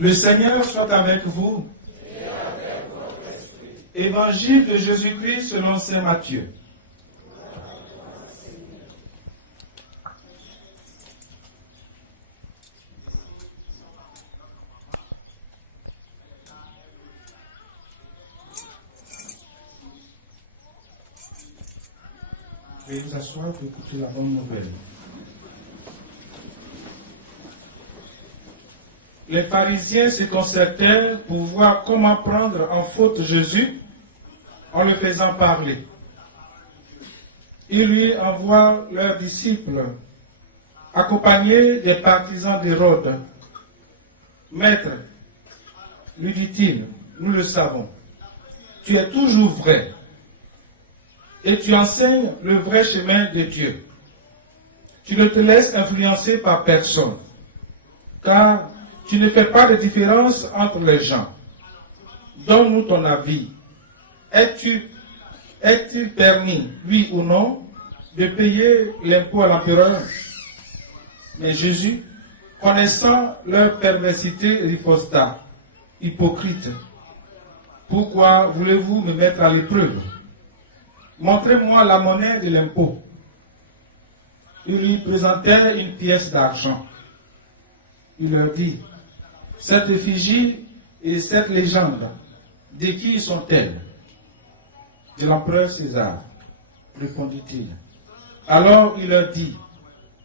Le Seigneur soit avec vous. Et avec votre esprit. Évangile de Jésus-Christ selon saint Matthieu. Veuillez vous asseoir pour écouter la bonne nouvelle. Les pharisiens se concertèrent pour voir comment prendre en faute Jésus en le faisant parler. Ils lui envoient leurs disciples, accompagnés des partisans d'Hérode. Maître, lui dit-il, nous le savons, tu es toujours vrai et tu enseignes le vrai chemin de Dieu. Tu ne te laisses influencer par personne, car tu ne fais pas de différence entre les gens. Donne-nous ton avis. Est-il permis, oui ou non, de payer l'impôt à l'empereur? Mais Jésus, connaissant leur perversité, riposta, hypocrite. Pourquoi voulez-vous me mettre à l'épreuve? Montrez-moi la monnaie de l'impôt. Ils lui présentèrent une pièce d'argent. Il leur dit, cette effigie et cette légende, de qui sont-elles? De l'empereur César, répondit-il. Alors il leur dit,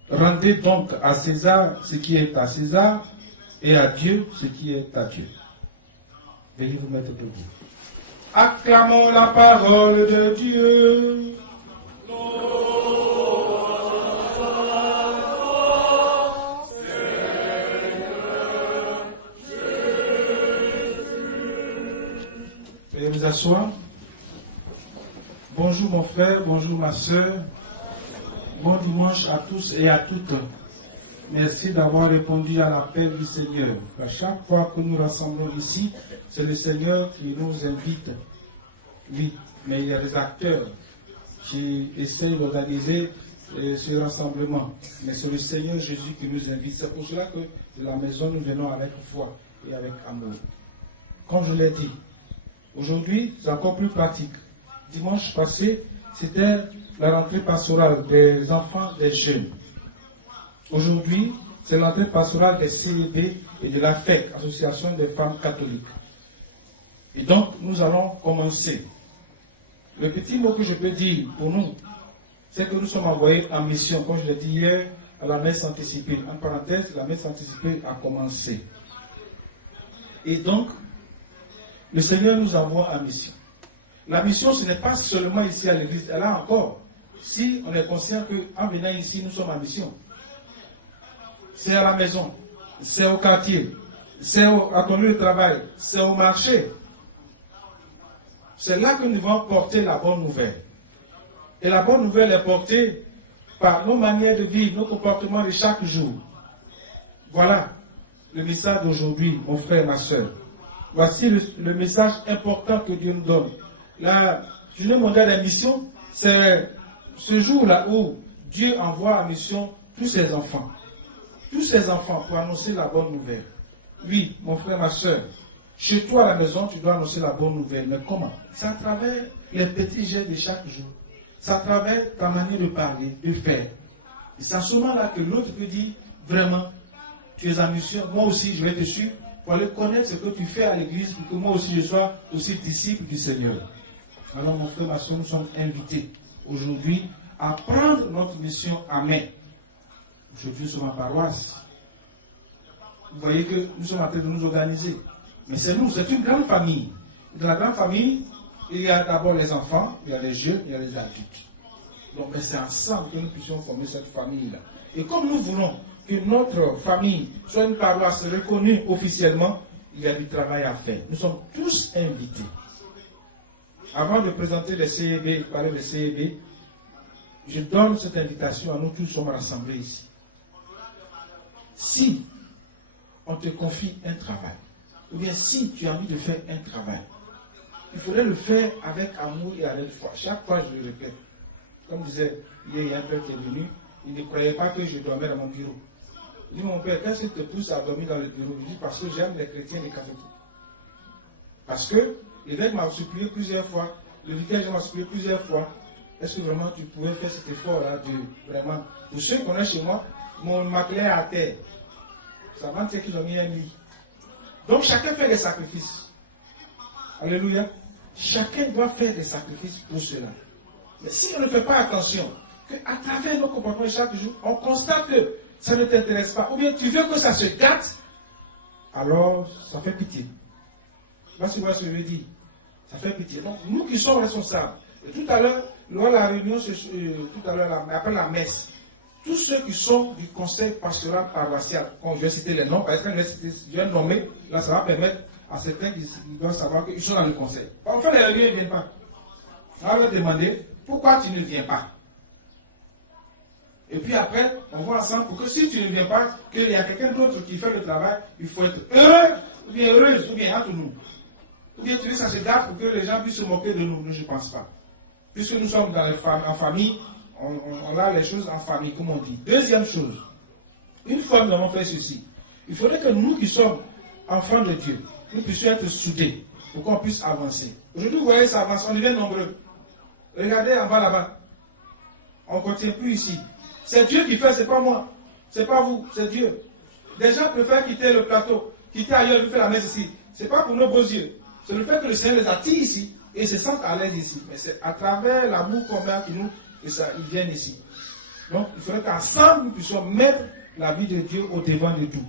rendez donc à César ce qui est à César et à Dieu ce qui est à Dieu. Veuillez vous mettre debout. Acclamons la parole de Dieu. Veuillez vous asseoir. Bonjour mon frère, bonjour ma soeur. Bon dimanche à tous et à toutes. Merci d'avoir répondu à l'appel du Seigneur. À chaque fois que nous rassemblons ici, c'est le Seigneur qui nous invite. Oui, mais il y a des acteurs qui essayent d'organiser ce rassemblement. Mais c'est le Seigneur Jésus qui nous invite. C'est pour cela que de la maison, nous venons avec foi et avec amour. Comme je l'ai dit, aujourd'hui, c'est encore plus pratique. Dimanche passé, c'était la rentrée pastorale des enfants, des jeunes. Aujourd'hui, c'est l'entrée pastorale des CEB et de la FEC, Association des femmes catholiques. Et donc, nous allons commencer. Le petit mot que je peux dire pour nous, c'est que nous sommes envoyés en mission, comme je l'ai dit hier, à la messe anticipée. En parenthèse, la messe anticipée a commencé. Et donc, le Seigneur nous envoie en mission. La mission, ce n'est pas seulement ici à l'église. Et là encore, si on est conscient qu'en venant ici, nous sommes en mission. C'est à la maison, c'est au quartier, c'est à ton lieu de travail, c'est au marché. C'est là que nous devons porter la bonne nouvelle. Et la bonne nouvelle est portée par nos manières de vivre, nos comportements de chaque jour. Voilà le message d'aujourd'hui, mon frère, ma soeur. Voici le message important que Dieu nous donne. La journée mondiale des missions, c'est ce jour-là où Dieu envoie en mission tous ses enfants. Tous ses enfants pour annoncer la bonne nouvelle. Oui, mon frère, ma soeur, chez toi à la maison, tu dois annoncer la bonne nouvelle. Mais comment? C'est à travers les petits gestes de chaque jour. C'est à travers ta manière de parler, de faire. Et c'est à ce moment-là que l'autre peut dire, vraiment, tu es en mission, moi aussi je vais te suivre pour aller connaître ce que tu fais à l'église pour que moi aussi je sois aussi disciple du Seigneur. Alors mon frère, ma soeur, nous sommes invités aujourd'hui à prendre notre mission en main. Aujourd'hui, nous sommes en paroisse. Vous voyez que nous sommes en train de nous organiser. Mais c'est nous, c'est une grande famille. Dans la grande famille, il y a d'abord les enfants, il y a les jeunes, il y a les adultes. Donc, c'est ensemble que nous puissions former cette famille-là. Et comme nous voulons que notre famille soit une paroisse reconnue officiellement, il y a du travail à faire. Nous sommes tous invités. Avant de présenter les CEB, parler des CEB, je donne cette invitation à nous tous sommes rassemblés ici. Si on te confie un travail, ou bien si tu as envie de faire un travail, il faudrait le faire avec amour et avec foi. Chaque fois, je le répète. Comme disait, il y a un père qui est venu, il ne croyait pas que je dormais dans mon bureau. Il dit, mon père, qu'est-ce qui te pousse à dormir dans le bureau? Il dit, parce que j'aime les chrétiens et les catholiques. Parce que l'évêque m'a supplié plusieurs fois, le vicaire m'a supplié plusieurs fois. Est-ce que vraiment tu pouvais faire cet effort-là de vraiment. Pour ceux qu'on a chez moi, mon matelas est à terre. Ça va dire qu'ils ont mis un lit. Donc chacun fait des sacrifices. Alléluia. Chacun doit faire des sacrifices pour cela. Mais si on ne fait pas attention, qu'à travers nos comportements chaque jour, on constate que ça ne t'intéresse pas, ou bien tu veux que ça se gâte, alors ça fait pitié. Là, c'est ce que je veux dire. Ça fait pitié. Donc, nous qui sommes responsables, et tout à l'heure, lors de la réunion, tout à l'heure, après la messe, tous ceux qui sont du conseil pastoral paroissial, quand je vais citer les noms, par exemple, je vais nommer, là, ça va permettre à certains qui doivent savoir qu'ils sont dans le conseil. Enfin, les réunions ne viennent pas. On va leur demander, pourquoi tu ne viens pas? Et puis après, on voit ensemble pour que si tu ne viens pas, qu'il y a quelqu'un d'autre qui fait le travail, il faut être heureux, ou bien heureuse, ou bien entre nous. Ou bien tu dis ça se garde pour que les gens puissent se moquer de nous. Je ne pense pas. Puisque nous sommes en famille, on a les choses en famille, comme on dit. Deuxième chose, une fois nous avons fait ceci, il faudrait que nous qui sommes enfants de Dieu, nous puissions être soudés pour qu'on puisse avancer. Aujourd'hui, vous voyez, ça avance, on devient nombreux. Regardez en bas là-bas. On ne contient plus ici. C'est Dieu qui fait, c'est pas moi. C'est pas vous, c'est Dieu. Des gens préfèrent quitter le plateau, quitter ailleurs, de faire la messe ici. C'est pas pour nos beaux yeux. C'est le fait que le Seigneur les attire ici et ils se sentent à l'aise ici. Mais c'est à travers l'amour commun qui nous, que ça, ils viennent ici. Donc, il faudrait qu'ensemble, nous puissions mettre la vie de Dieu au devant de tout.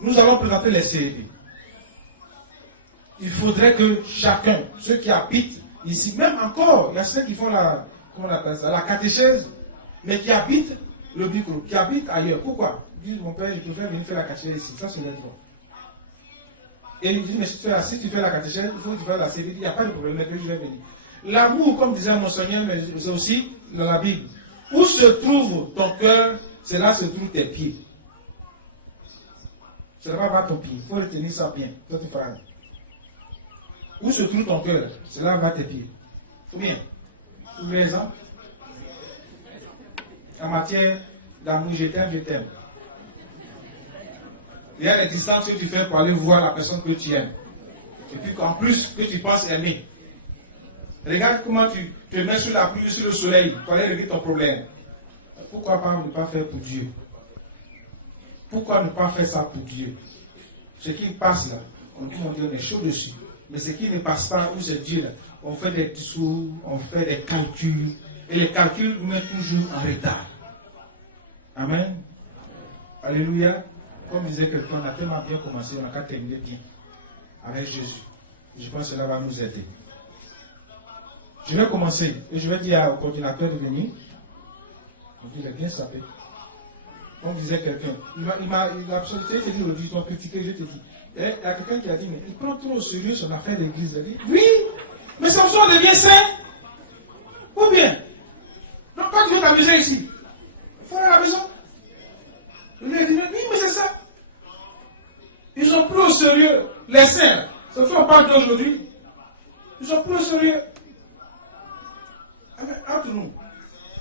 Nous allons présenter les CD. Il faudrait que chacun, ceux qui habitent ici, même encore, il y a ceux qui font la catéchèse, mais qui habitent le micro, qui habitent ailleurs. Pourquoi? Ils disent, mon père, je préfère venir faire la catéchèse ici. Ça, c'est le droit. Et il dit, mais si tu fais la catéchèse, il faut que tu fasses la CD. Il n'y a pas de problème, mais je vais venir. L'amour, comme disait mon Seigneur, mais c'est aussi dans la Bible. Où se trouve ton cœur, c'est là se trouvent tes pieds. C'est là va ton pied. Il faut retenir ça bien. Toi, tu feras. Où se trouve ton cœur, c'est là va tes pieds. Ou bien, vous raison. En matière d'amour, je t'aime, je t'aime. Il y a des distances que tu fais pour aller voir la personne que tu aimes. Et puis qu'en plus, que tu penses aimer. Regarde comment tu te mets sous la pluie, sur le soleil, pour aller régler ton problème. Pourquoi pas ne pas faire pour Dieu? Pourquoi ne pas faire ça pour Dieu? Ce qui passe là, on dit on est chaud dessus. Mais ce qui ne passe pas, où c'est Dieu là, on fait des discours, on fait des calculs. Et les calculs nous mettent toujours en retard. Amen. Alléluia. Comme disait quelqu'un, on a tellement bien commencé, on a qu'à terminer bien. Avec Jésus. Je pense que cela va nous aider. Je vais commencer. Et je vais dire au coordinateur de venir. Il est bien sapé. Comme disait quelqu'un. Il m'a absolument dit, aujourd'hui, ton critiqué, je te dis. Il y a quelqu'un qui a dit, mais il prend trop au sérieux son affaire d'église. Il a dit, oui, mais Samson devient saint. Ou bien, donc quand tu veux t'amuser ici, il faut aller à la maison. Il a dit, oui, mais c'est ça. Ils ont pris au sérieux les saints. Ce qu'on parle d'aujourd'hui. Ils ont pris au sérieux. Entre nous.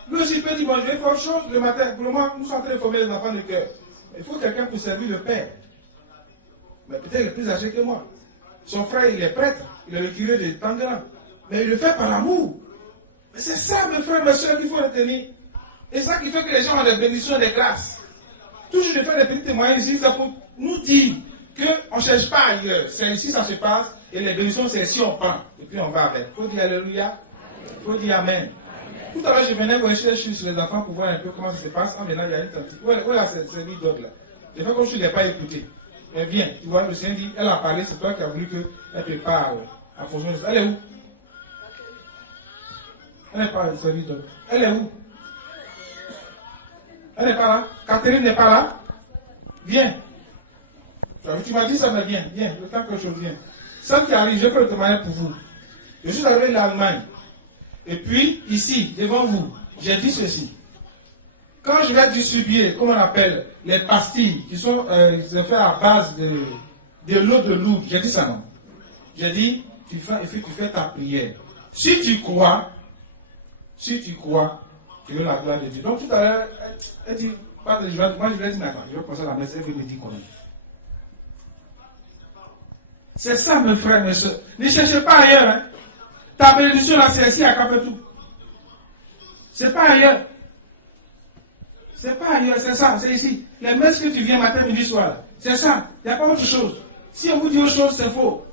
Lui aussi peut dire, bon, je vais faire autre chose le matin. Pour le moment, nous sommes en train de former les enfants de cœur. Il faut quelqu'un pour servir le père. Mais peut-être il est plus âgé que moi. Son frère, il est prêtre. Il est le curé de Tanguera. Mais il le fait par amour. Mais c'est ça, mes frères, mes soeurs, qu'il faut retenir. Et c'est ça qui fait que les gens ont des bénédictions et des grâces. Toujours je fais des petits témoignages ici, c'est pour nous dire qu'on ne cherche pas ailleurs. C'est ici ça se passe. Et les bénédictions, c'est ici on prend. Et puis on va avec. Il faut dire Alléluia. Il faut dire Amen. Tout à l'heure, je venais quand je suis sur les enfants pour voir un peu comment ça se passe. En venant, il y a une tante. Où est cette vie d'autre là? Je fais comme si je ne l'ai pas écouté. Mais viens, tu vois, le Seigneur dit, elle a parlé, c'est toi qui as voulu qu'elle te parle en fonction de ça. Elle est où? Elle n'est pas cette vie d'autre. Elle est où? Elle n'est pas là. Catherine n'est pas là. Viens. Tu m'as dit ça, mais viens, viens, le temps que je viens. Celle qui arrive, je peux le témoigner pour vous. Je suis arrivé de l'Allemagne. Et puis, ici, devant vous, j'ai dit ceci. Quand je vais distribuer, comment on appelle, les pastilles qui sont faites à base de l'eau de loup, j'ai dit ça non. J'ai dit, tu fais ta prière. Si tu crois, tu veux la gloire de Dieu. Donc tout à l'heure, elle dit, Moi, je vais dire, je vais passer à la messe, elle veut me dire quand même. C'est ça, mes frères, mes soeurs. Ne cherchez pas ailleurs. Hein. Ta bénédiction, là, c'est ici à Cap-et-Tout. C'est pas ailleurs. C'est pas ailleurs, c'est ça, c'est ici. Les messes que tu viens matin, midi, soir, c'est ça. Il n'y a pas autre chose. Si on vous dit autre chose, c'est faux.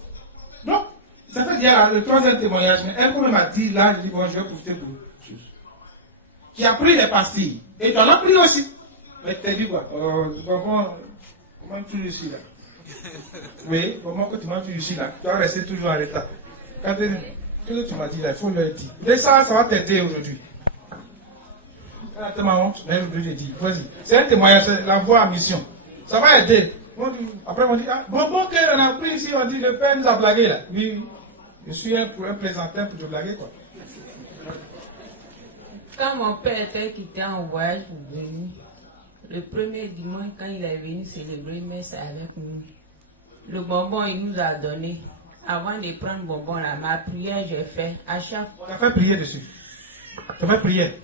Non. Ça fait qu'il y a le troisième témoignage. Mais elle, quand même, m'a dit, là, je dis, bon, je vais profiter pour chose. Qui a pris les pastilles. Et tu en as pris aussi. Mais tu t'es dit quoi? Comment tu réussis là? Oui, comment que tu m'as réussi là? Tu vas rester toujours en l'état. Quand tu m'as dit là, il faut leur dire. Mais ça va t'aider aujourd'hui. C'est ma honte, mais je l'ai dit. Vas-y. C'est un témoignage, c'est la voix à mission. Ça va aider. Après, on dit, ah, bon, qu'elle en a pris ici, on dit, le père nous a blagué là. Oui, je suis un plaisantin pour te blaguer quoi. Quand mon père était quitté en voyage pour venir, le premier dimanche, quand il est venu célébrer messe avec nous, le bonbon il nous a donné. Avant de prendre le bonbon là, ma prière j'ai fait à chaque fois. Tu as fait prier dessus. Tu as fait prier.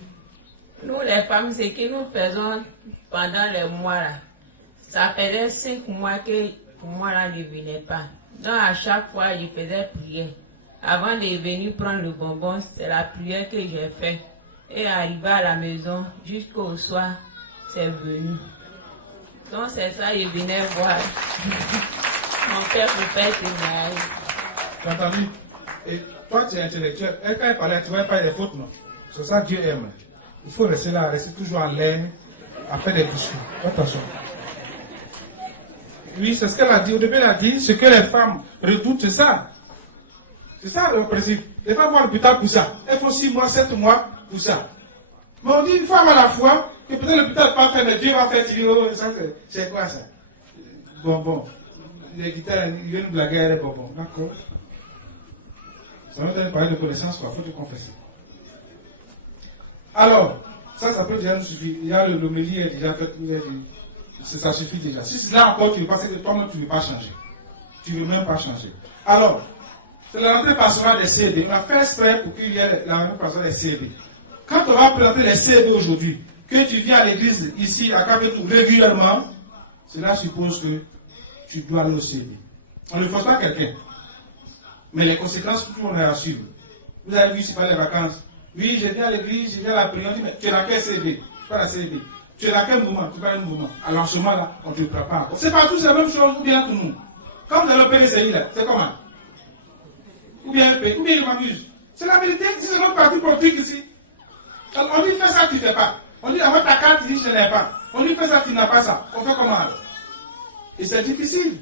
Nous les femmes, c'est que nous faisons pendant les mois là. Ça faisait 5 mois que moi là ne venais pas. Donc à chaque fois je faisais prière. Avant de venir prendre le bonbon, c'est la prière que j'ai faite. Et arrivé à la maison, jusqu'au soir, c'est venu. Donc c'est ça, il venait voir. Mon père pour faire témoignage. Tu as entendu? Et toi, tu es intellectuel. Et quand elle parlait, tu ne vois pas des fautes, non? C'est ça que Dieu aime. Il faut rester là, rester toujours en l'air, à faire des discours. Attention. Oui, c'est ce qu'elle a dit. Au début, elle a dit, ce que les femmes redoutent, c'est ça. C'est ça le principe. Les femmes vont à l'hôpital pour ça. Elles font 6 mois, 7 mois pour ça. Mais on dit une femme à la fois, que peut-être l'hôpital ne va pas faire, mais Dieu va faire. Ça, c'est quoi ça? Bonbon. Les guitares, ils viennent blaguer avec les bonbons. D'accord. Ça va te parler de connaissance, quoi. Il faut te confesser. Alors, ça peut déjà nous suffire. Il y a l'homélie est déjà fait. Ça suffit déjà. Si là encore tu veux pas, c'est que toi-même tu ne veux pas changer. Tu ne veux même pas changer. Alors, c'est la rentrée pastorale des CED. On a fait exprès pour qu'il y ait la rentrée pastorale des CED. Quand on va présenter les CED aujourd'hui, que tu viens à l'église ici à Cap-et-Tout régulièrement, cela suppose que tu dois aller au CED. On ne force pas quelqu'un. Mais les conséquences, tout le monde est à suivre. Vous avez vu, c'est pas les vacances. Oui, je viens à l'église, je viens à la prière, mais tu es dans quel CED? Pas la CED. Tu es dans quel mouvement? Tu es dans quel mouvement? Alors, ce moment-là, on ne te prépare pas. C'est pas tous la même chose, ou bien tout le monde. Quand vous allez au PDCI, là, c'est comment? Ou bien il m'amuse. C'est la vérité, c'est notre parti politique ici. Alors, on dit fais ça, tu ne fais pas. On dit avec ta carte, tu dis je n'ai pas. On dit fais ça, tu n'as pas ça. On fait comment alors? Et c'est difficile.